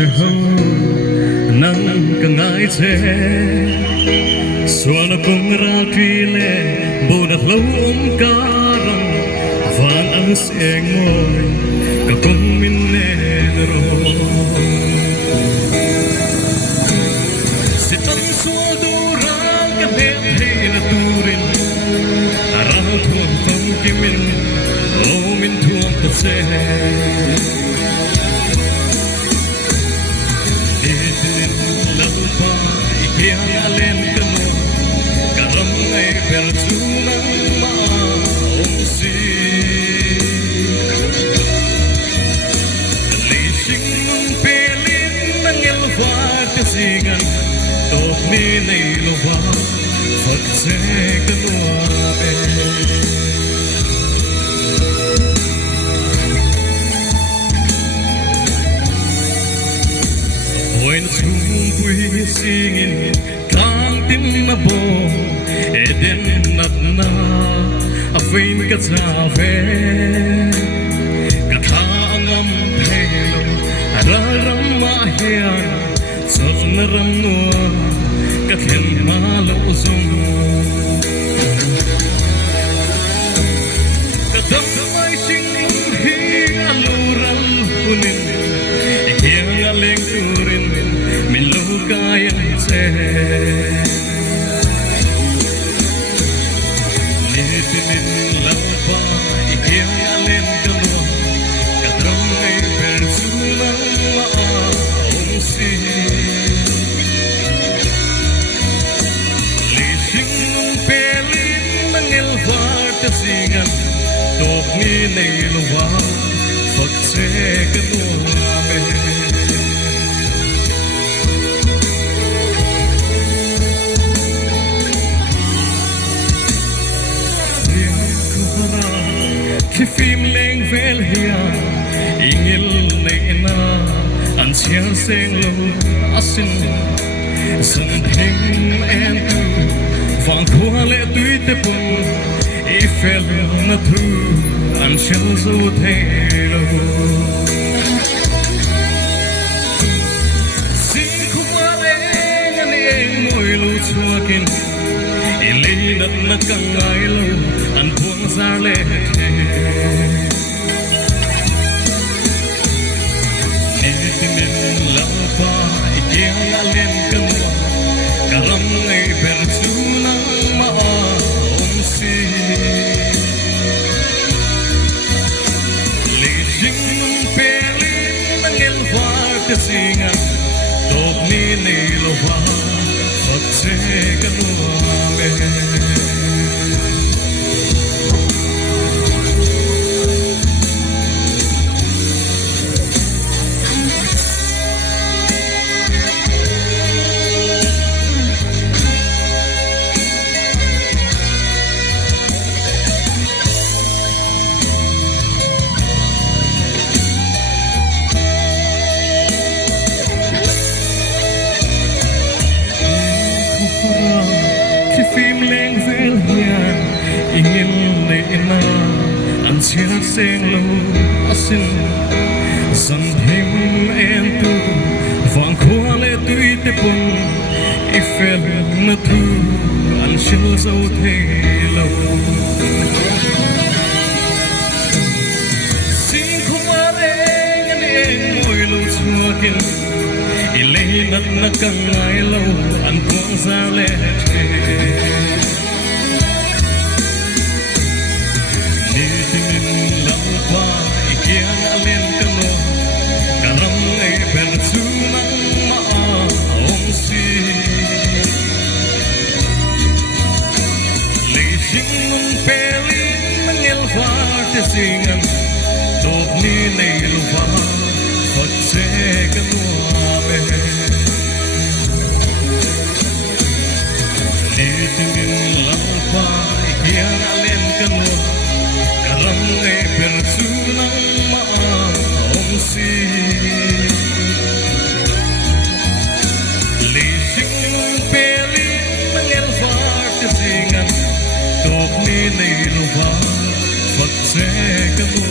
sẽ hông nắng càng ngại thế xóa nó cũng ra truy lệ bồ đặt lâu ôm cá răng vàng ăn sẽ ngồi cả công mình nè rồi sẽ tâm xóa đồ ra cái hết hay là tu rin ra thuồng phong kia mình ô mình thuồng thật sẽ Kaya len kanu karam ay pertunang maumsi Lising mong pelin ng elwa kasingan Tok ni nailuwa Fakse kanu abe When tumpuy singin kang timabo eden natna afain katave katangam phelo araram mahian sonnaram no kathen malo zum kadam mai sing hi alural kunin yang aleng turin Kayan se Litinin lampa Ikiyang alin kalwa Kadrang ay persunang maumsi Lising ng pelin ng elvar kasingan Tok ni nailuwa Fakse kanuame Khi phim lên vel hia ingil neina an chiang seng lo asin san thing en tu vang khua le tui te pun I fel na thu an shel zo the lo sin khua le ngan en moi lu chuakin I le na kang ai lo an buông ra le Nitinin lampa ikiyang alin kanu karam ay persunang maumsi Lising ng pelin ng elvar kasingan tok ni niluwa fakse kanuame phim lên vel hian ingin neina an chiang seng lo asin san him en tu vang khua le tui te pun I fel na thu an shil zo the lo sin khua le ngan en moi lo chuakin I le na kang ai lo an buông ra le Nitinin lampa ikiyang alin kanu karam ay persunang maumsi Lising ng pelin ng elvar kasingan tok ni nailuwa fakse kanuame Nitinin lampa ikiyang alin kanu karam ay persunang maumsi Lising ng pelin ng elvar kasingan tok ni nailuwa fakse kanuame